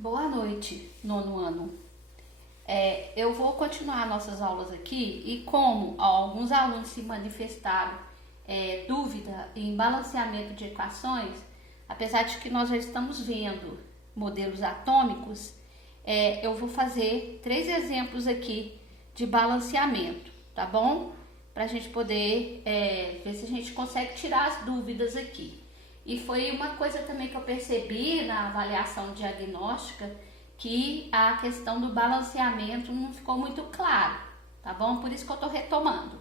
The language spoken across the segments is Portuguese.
Boa noite, nono ano. Eu vou continuar nossas aulas aqui e como alguns alunos se manifestaram dúvida em balanceamento de equações, apesar de que nós já estamos vendo modelos atômicos, eu vou fazer 3 exemplos aqui de balanceamento, tá bom? Para a gente poder ver se a gente consegue tirar as dúvidas aqui. E foi uma coisa também que eu percebi na avaliação diagnóstica, que a questão do balanceamento não ficou muito clara, tá bom? Por isso que eu tô retomando.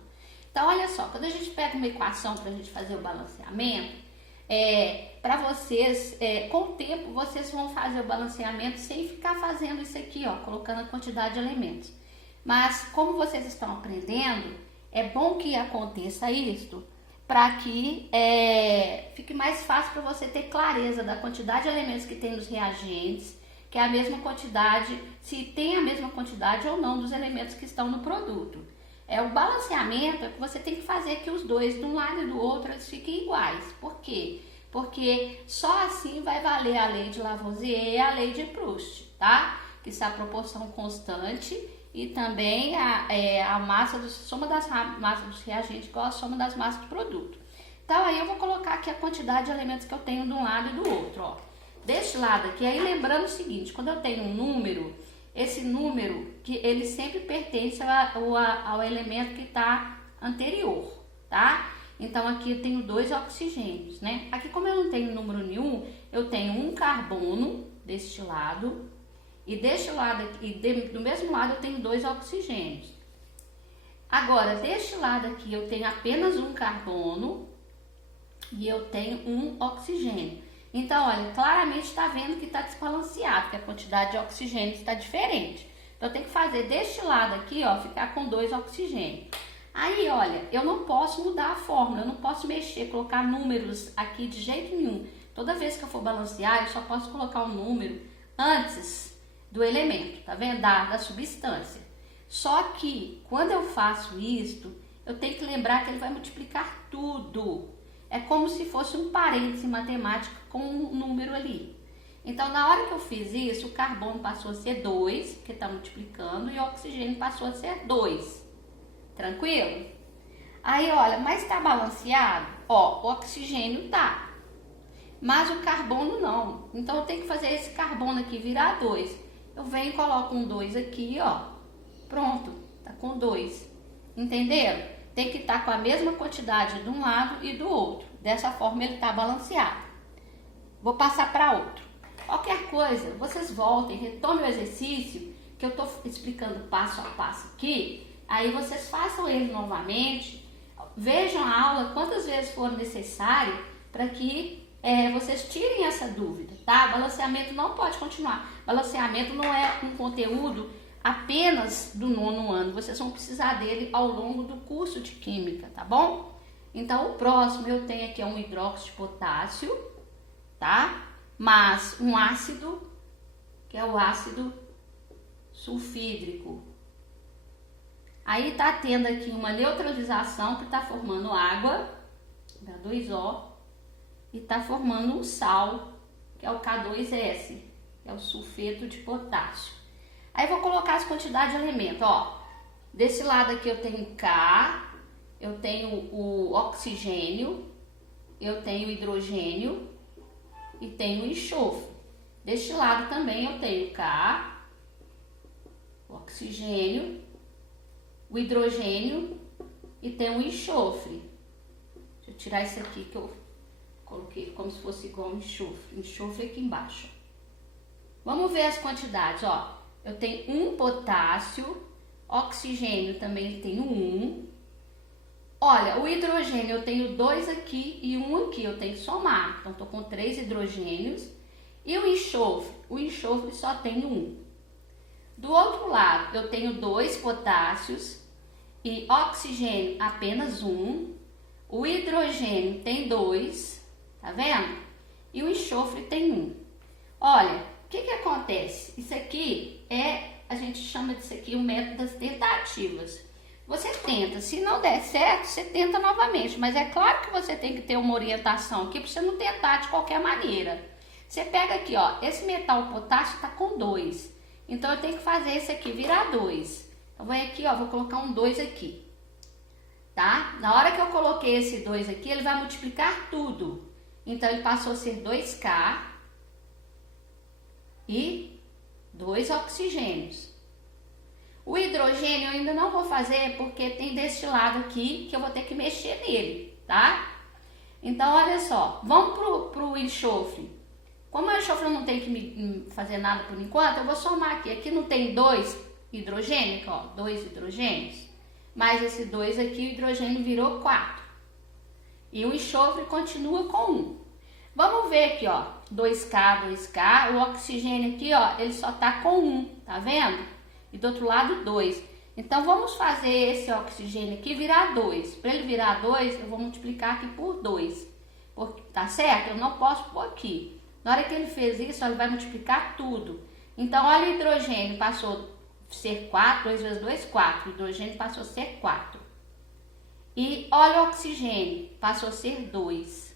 Então, olha só, quando a gente pega uma equação para a gente fazer o balanceamento, para vocês, com o tempo, vocês vão fazer o balanceamento sem ficar fazendo isso aqui, ó, colocando a quantidade de elementos. Mas, como vocês estão aprendendo, é bom que aconteça isso, para que fique mais fácil para você ter clareza da quantidade de elementos que tem nos reagentes, que é a mesma quantidade, se tem a mesma quantidade ou não dos elementos que estão no produto. O balanceamento é que você tem que fazer que os dois, de um lado e do outro, eles fiquem iguais. Por quê? Porque só assim vai valer a lei de Lavoisier e a lei de Proust, tá? Que é a proporção constante e também a soma das massas dos reagentes igual a soma das massas do produto. Então, aí eu vou colocar aqui a quantidade de elementos que eu tenho de um lado e do outro, ó. Deste lado aqui, aí lembrando o seguinte, quando eu tenho um número, esse número, que ele sempre pertence ao elemento que está anterior, tá? Então, aqui eu tenho 2 oxigênios, né? Aqui, como eu não tenho número nenhum, eu tenho um carbono deste lado, e deste lado aqui, do mesmo lado eu tenho 2 oxigênios. Agora, deste lado aqui eu tenho apenas um carbono e eu tenho um oxigênio. Então, olha, claramente está vendo que está desbalanceado, que a quantidade de oxigênio está diferente. Então, eu tenho que fazer deste lado aqui, ó, ficar com 2 oxigênios. Aí, olha, eu não posso mudar a fórmula, eu não posso mexer, colocar números aqui de jeito nenhum. Toda vez que eu for balancear, eu só posso colocar um número antes do elemento, tá vendo? Da substância. Só que, quando eu faço isto, eu tenho que lembrar que ele vai multiplicar tudo. É como se fosse um parêntese matemático com um número ali. Então, na hora que eu fiz isso, o carbono passou a ser 2, porque está multiplicando, e o oxigênio passou a ser 2. Tranquilo? Aí, olha, mas está balanceado? Ó, o oxigênio tá, mas o carbono não. Então, eu tenho que fazer esse carbono aqui virar 2. Eu venho e coloco um 2 aqui, ó. Pronto, tá com 2. Entenderam? Tem que estar com a mesma quantidade de um lado e do outro. Dessa forma ele está balanceado. Vou passar para outro. Qualquer coisa, vocês voltem, retomem o exercício que eu estou explicando passo a passo aqui. Aí vocês façam ele novamente. Vejam a aula quantas vezes for necessário para que vocês tirem essa dúvida, tá? Balanceamento não pode continuar. Balanceamento não é um conteúdo apenas do nono ano, vocês vão precisar dele ao longo do curso de Química, tá bom? Então, o próximo eu tenho aqui um hidróxido de potássio, tá? Mas um ácido, que é o ácido sulfídrico. Aí tá tendo aqui uma neutralização que tá formando água, H2O, e tá formando um sal, que é o K2S, que é o sulfeto de potássio. Aí vou colocar as quantidades de elementos, ó. Desse lado aqui eu tenho K, eu tenho o oxigênio, eu tenho o hidrogênio e tenho o enxofre. Deste lado também eu tenho K, o oxigênio, o hidrogênio e tenho o enxofre. Deixa eu tirar isso aqui que eu coloquei como se fosse igual ao enxofre. Enxofre aqui embaixo. Vamos ver as quantidades, ó. Eu tenho um potássio, oxigênio também tenho 1. Olha, o hidrogênio eu tenho 2 aqui e 1 aqui, eu tenho que somar. Então, estou com 3 hidrogênios. E o enxofre só tem 1. Do outro lado, eu tenho 2 potássios e oxigênio apenas 1. O hidrogênio tem 2, tá vendo? E o enxofre tem 1. Olha, o que acontece? Isso aqui a gente chama disso aqui o método das tentativas. Você tenta, se não der certo, você tenta novamente, mas é claro que você tem que ter uma orientação aqui para você não tentar de qualquer maneira. Você pega aqui, ó, esse metal potássio está com 2. Então, eu tenho que fazer esse aqui virar 2. Então, vou aqui, ó, vou colocar um 2 aqui. Tá? Na hora que eu coloquei esse 2 aqui, ele vai multiplicar tudo. Então, ele passou a ser 2K e 2 oxigênios. O hidrogênio eu ainda não vou fazer porque tem deste lado aqui que eu vou ter que mexer nele, tá? Então, olha só, vamos pro enxofre. Como o enxofre não tem que me fazer nada por enquanto, eu vou somar aqui. Aqui não tem 2 hidrogênios, ó, 2 hidrogênios. Mais esse 2 aqui, o hidrogênio virou 4. E o enxofre continua com 1. Vamos ver aqui, ó, 2K, 2K. O oxigênio aqui, ó, ele só tá com 1, tá vendo? E do outro lado, 2. Então, vamos fazer esse oxigênio aqui virar 2. Para ele virar 2, eu vou multiplicar aqui por 2. Tá certo? Eu não posso pôr aqui. Na hora que ele fez isso, ele vai multiplicar tudo. Então, olha o hidrogênio, passou a ser 4, 2 vezes 2, 4. O hidrogênio passou a ser 4. E olha o oxigênio, passou a ser 2.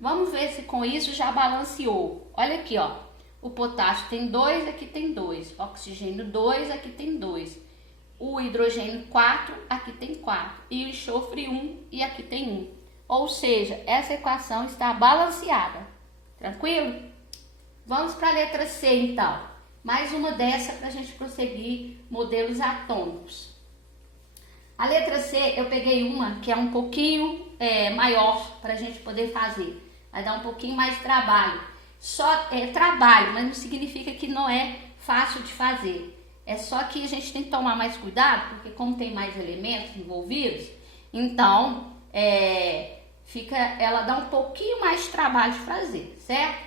Vamos ver se com isso já balanceou. Olha aqui, ó. O potássio tem 2, aqui tem 2. Oxigênio 2, aqui tem 2. O hidrogênio 4, aqui tem 4. E o enxofre 1 e aqui tem 1. Ou seja, essa equação está balanceada. Tranquilo? Vamos para a letra C, então. Mais uma dessa para a gente prosseguir modelos atômicos. A letra C, eu peguei uma que é um pouquinho maior para a gente poder fazer. Vai dar um pouquinho mais de trabalho. Só trabalho, mas não significa que não é fácil de fazer. É só que a gente tem que tomar mais cuidado, porque como tem mais elementos envolvidos, então ela dá um pouquinho mais de trabalho de fazer, certo?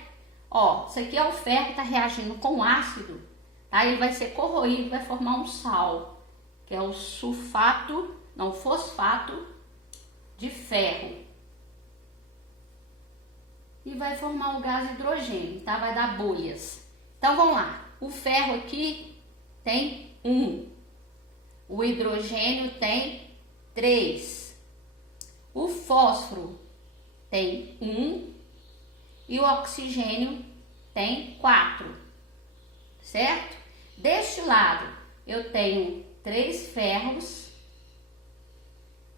Ó, isso aqui é o ferro que está reagindo com ácido, tá? Ele vai ser corroído, vai formar um sal, que é o fosfato de ferro. E vai formar o gás hidrogênio, tá? Vai dar bolhas. Então, vamos lá. O ferro aqui tem 1. O hidrogênio tem 3. O fósforo tem 1. E o oxigênio tem 4. Certo? Deste lado, eu tenho 3 ferros.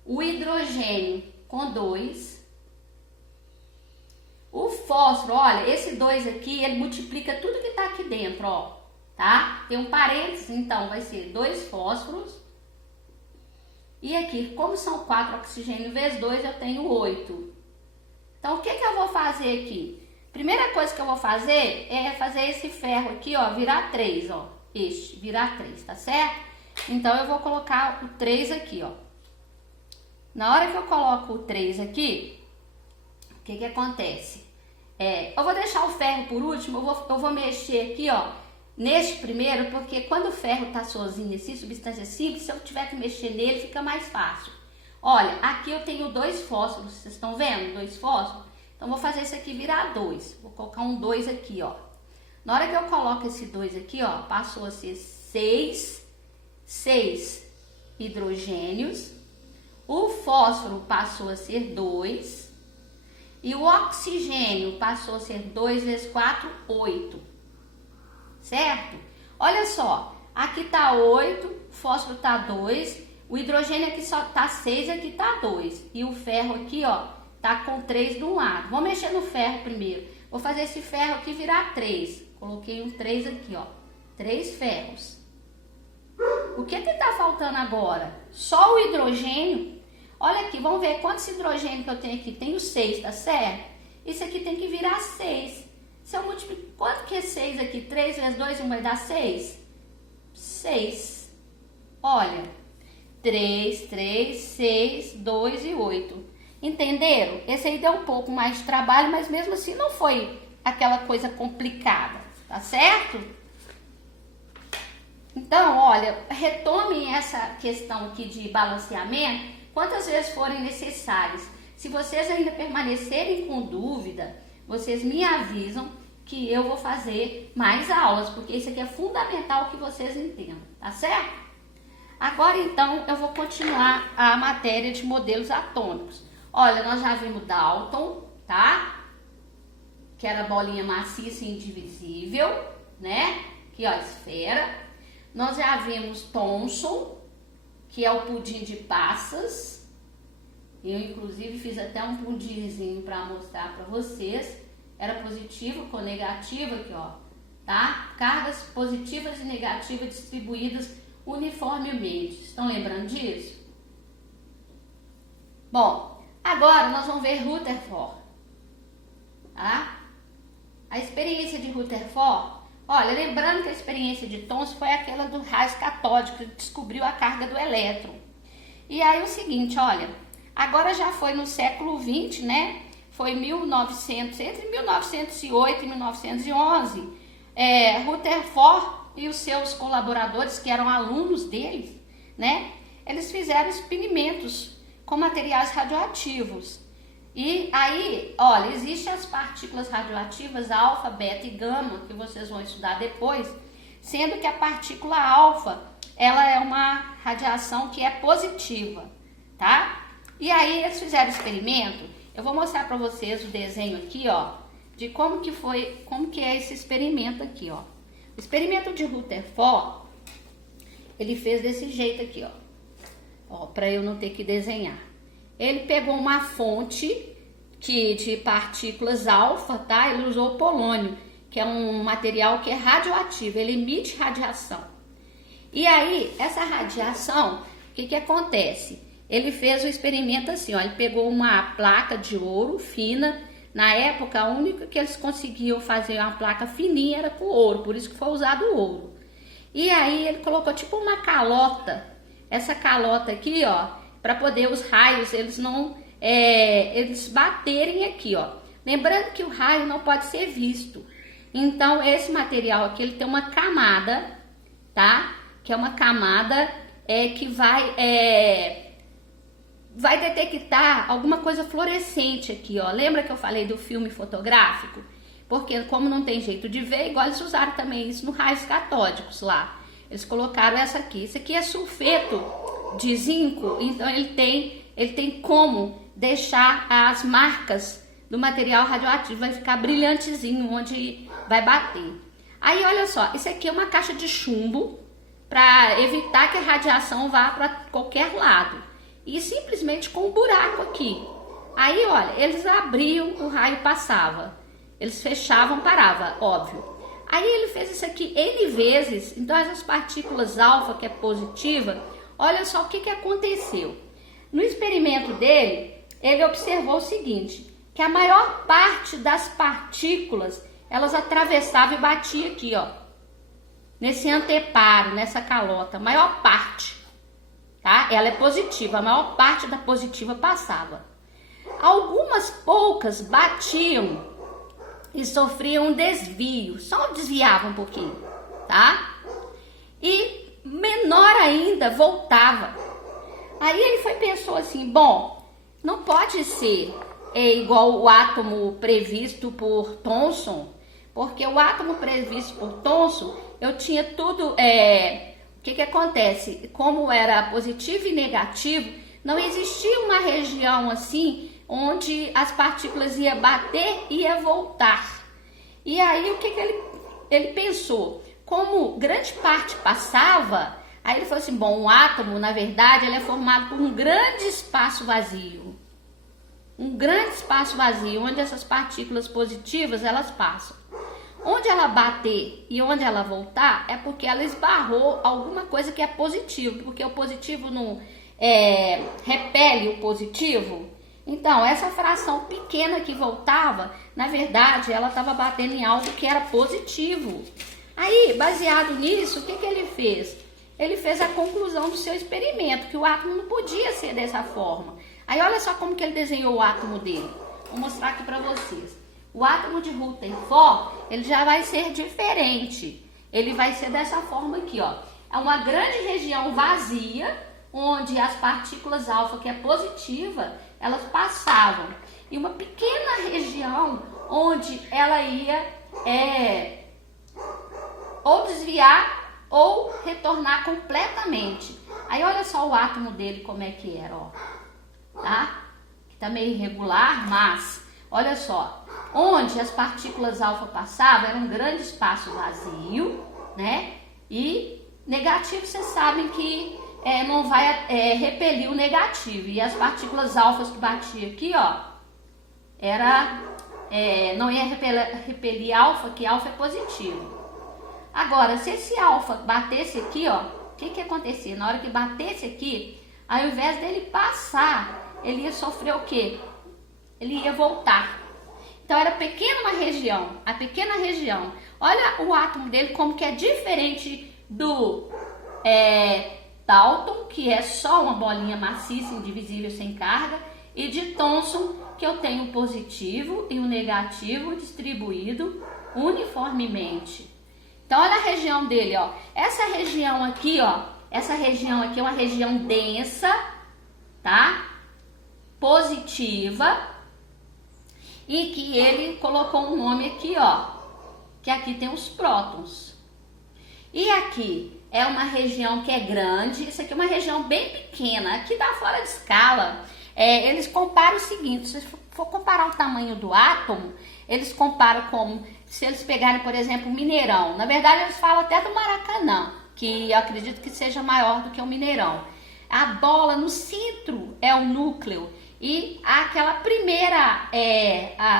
O hidrogênio com 2. O fósforo, olha, esse 2 aqui, ele multiplica tudo que tá aqui dentro, ó, tá? Tem um parênteses, então vai ser 2 fósforos. E aqui, como são 4 oxigênio vezes 2, eu tenho 8. Então, o que eu vou fazer aqui? Primeira coisa que eu vou fazer é fazer esse ferro aqui, ó, virar 3, ó. Virar 3, tá certo? Então, eu vou colocar o 3 aqui, ó. Na hora que eu coloco o 3 aqui, o que acontece? Eu vou deixar o ferro por último, eu vou mexer aqui, ó, neste primeiro, porque quando o ferro tá sozinho assim, substância simples, se eu tiver que mexer nele, fica mais fácil. Olha, aqui eu tenho 2 fósforos, vocês estão vendo? 2 fósforos? Então, vou fazer isso aqui virar 2. Vou colocar um 2 aqui, ó. Na hora que eu coloco esse 2 aqui, ó, passou a ser 6 hidrogênios. O fósforo passou a ser 2. E o oxigênio passou a ser 2 vezes 4, 8. Certo? Olha só, aqui tá 8, o fósforo tá 2, o hidrogênio aqui só tá 6, aqui tá 2. E o ferro aqui, ó, tá com 3 de um lado. Vou mexer no ferro primeiro. Vou fazer esse ferro aqui virar 3. Coloquei um 3 aqui, ó. 3 ferros. O que tá faltando agora? Só o hidrogênio. Olha aqui, vamos ver quantos hidrogênio que eu tenho aqui. Tenho 6, tá certo? Isso aqui tem que virar 6. Se eu multiplicar, quanto que é 6 aqui? 3 vezes 2, 1 vai dar 6? 6. Olha, 3, 6, 2 e 8. Entenderam? Esse aí deu um pouco mais de trabalho, mas mesmo assim não foi aquela coisa complicada, tá certo? Então, olha, retomem essa questão aqui de balanceamento quantas vezes forem necessárias. Se vocês ainda permanecerem com dúvida, vocês me avisam que eu vou fazer mais aulas, porque isso aqui é fundamental que vocês entendam, tá certo? Agora, então, eu vou continuar a matéria de modelos atômicos. Olha, nós já vimos Dalton, tá? que era bolinha maciça e indivisível, né? Aqui, ó, esfera. Nós já vimos Thomson, que é o pudim de passas. Eu, inclusive, fiz até um pudimzinho para mostrar para vocês. Era positivo com negativo aqui, ó, tá? Cargas positivas e negativas distribuídas uniformemente. Estão lembrando disso? Bom, agora nós vamos ver Rutherford, tá? A experiência de Rutherford, olha, lembrando que a experiência de Thomson foi aquela do raio catódico, que descobriu a carga do elétron. E aí o seguinte, olha, agora já foi no século XX, né? Foi entre 1908 e 1911, Rutherford e os seus colaboradores, que eram alunos deles, né? Eles fizeram experimentos com materiais radioativos. E aí, olha, existem as partículas radioativas alfa, beta e gama, que vocês vão estudar depois, sendo que a partícula alfa, ela é uma radiação que é positiva, tá? E aí eles fizeram experimento. Eu vou mostrar para vocês o desenho aqui, ó, de como que é esse experimento aqui, ó. O experimento de Rutherford, ele fez desse jeito aqui, ó, para eu não ter que desenhar. Ele pegou uma fonte de partículas alfa, tá? Ele usou polônio, que é um material que é radioativo, ele emite radiação. E aí, essa radiação, o que acontece? Ele fez o experimento assim, ó, ele pegou uma placa de ouro fina. Na época, a única que eles conseguiam fazer uma placa fininha era com ouro, por isso que foi usado o ouro. E aí ele colocou tipo uma calota, essa calota aqui, ó, para poder os raios, eles não, eles baterem aqui, ó. Lembrando que o raio não pode ser visto. Então, esse material aqui, ele tem uma camada, tá? Que é uma camada que vai detectar alguma coisa fluorescente aqui, ó. Lembra que eu falei do filme fotográfico? Porque como não tem jeito de ver, igual eles usaram também isso no raios catódicos lá. Eles colocaram essa aqui. Isso aqui é sulfeto de zinco, então ele tem como deixar as marcas do material radioativo, vai ficar brilhantezinho onde vai bater. Aí olha só, isso aqui é uma caixa de chumbo para evitar que a radiação vá para qualquer lado. E simplesmente com um buraco aqui. Aí, olha, eles abriam, o raio passava. Eles fechavam, parava, óbvio. Aí ele fez isso aqui N vezes. Então, essas partículas alfa, que é positiva, olha só o que aconteceu. No experimento dele, ele observou o seguinte, que a maior parte das partículas, elas atravessavam e batiam aqui, ó. Nesse anteparo, nessa calota, a maior parte. Tá? Ela é positiva, a maior parte da positiva passava. Algumas poucas batiam e sofriam um desvio, só desviavam um pouquinho, tá? E menor ainda voltava. Aí ele pensou assim, bom, não pode ser igual o átomo previsto por Thomson, porque o átomo previsto por Thomson, eu tinha tudo... O que acontece? Como era positivo e negativo, não existia uma região assim onde as partículas iam bater e iam voltar. E aí o que ele pensou? Como grande parte passava, aí ele falou assim, bom, o átomo, na verdade, ele é formado por um grande espaço vazio. Um grande espaço vazio, onde essas partículas positivas, elas passam. Onde ela bater e onde ela voltar é porque ela esbarrou alguma coisa que é positivo, porque o positivo não repele o positivo. Então, essa fração pequena que voltava, na verdade, ela estava batendo em algo que era positivo. Aí, baseado nisso, o que ele fez? Ele fez a conclusão do seu experimento, que o átomo não podia ser dessa forma. Aí, olha só como que ele desenhou o átomo dele. Vou mostrar aqui para vocês. O átomo de Rutherford, ele já vai ser diferente. Ele vai ser dessa forma aqui, ó. É uma grande região vazia, onde as partículas alfa, que é positiva, elas passavam. E uma pequena região onde ela ia ou desviar ou retornar completamente. Aí olha só o átomo dele como é que era, ó. Tá? Que tá meio irregular, mas olha só. onde as partículas alfa passavam era um grande espaço vazio, né? E negativo, vocês sabem que não vai repelir o negativo. E as partículas alfas que batiam aqui, ó, não ia repelir alfa, que alfa é positivo. Agora, se esse alfa batesse aqui, ó, o que acontecia? Na hora que batesse aqui, ao invés dele passar, ele ia sofrer o quê? Ele ia voltar. Então era pequena uma região, a pequena região. Olha o átomo dele como que é diferente do Dalton, que é só uma bolinha maciça, indivisível, sem carga, e de Thomson, que eu tenho o positivo e o negativo distribuído uniformemente. Então olha a região dele, ó. Essa região aqui, ó, essa região aqui é uma região densa, tá? Positiva. E que ele colocou um nome aqui, ó, que aqui tem os prótons. E aqui é uma região que é grande, isso aqui é uma região bem pequena, aqui dá fora de escala. Eles comparam o seguinte, se for comparar o tamanho do átomo, eles comparam como se eles pegarem, por exemplo, o Mineirão. Na verdade, eles falam até do Maracanã, que eu acredito que seja maior do que o Mineirão. A bola no centro é o núcleo. E aquela primeira,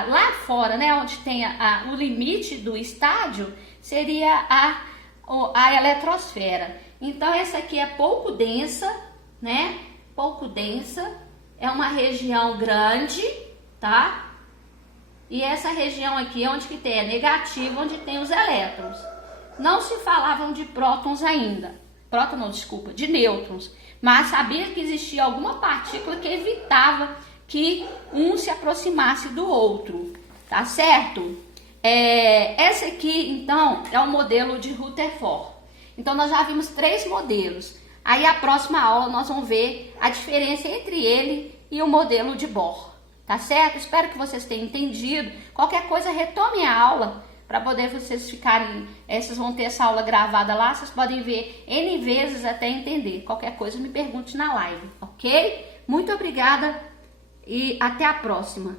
lá fora, né, onde tem o limite do estádio, seria a eletrosfera. Então, essa aqui é pouco densa, né? Pouco densa. É uma região grande, tá? E essa região aqui é onde que tem negativo, onde tem os elétrons. Não se falavam de prótons ainda. Próton não, desculpa, de nêutrons. Mas sabia que existia alguma partícula que evitava que um se aproximasse do outro, tá certo? Esse aqui, então, é o modelo de Rutherford. Então, nós já vimos 3 modelos. Aí, a próxima aula, nós vamos ver a diferença entre ele e o modelo de Bohr, tá certo? Espero que vocês tenham entendido. Qualquer coisa, retome a aula para poder vocês ficarem, vocês vão ter essa aula gravada lá, vocês podem ver N vezes até entender. Qualquer coisa me pergunte na live, ok? Muito obrigada e até a próxima.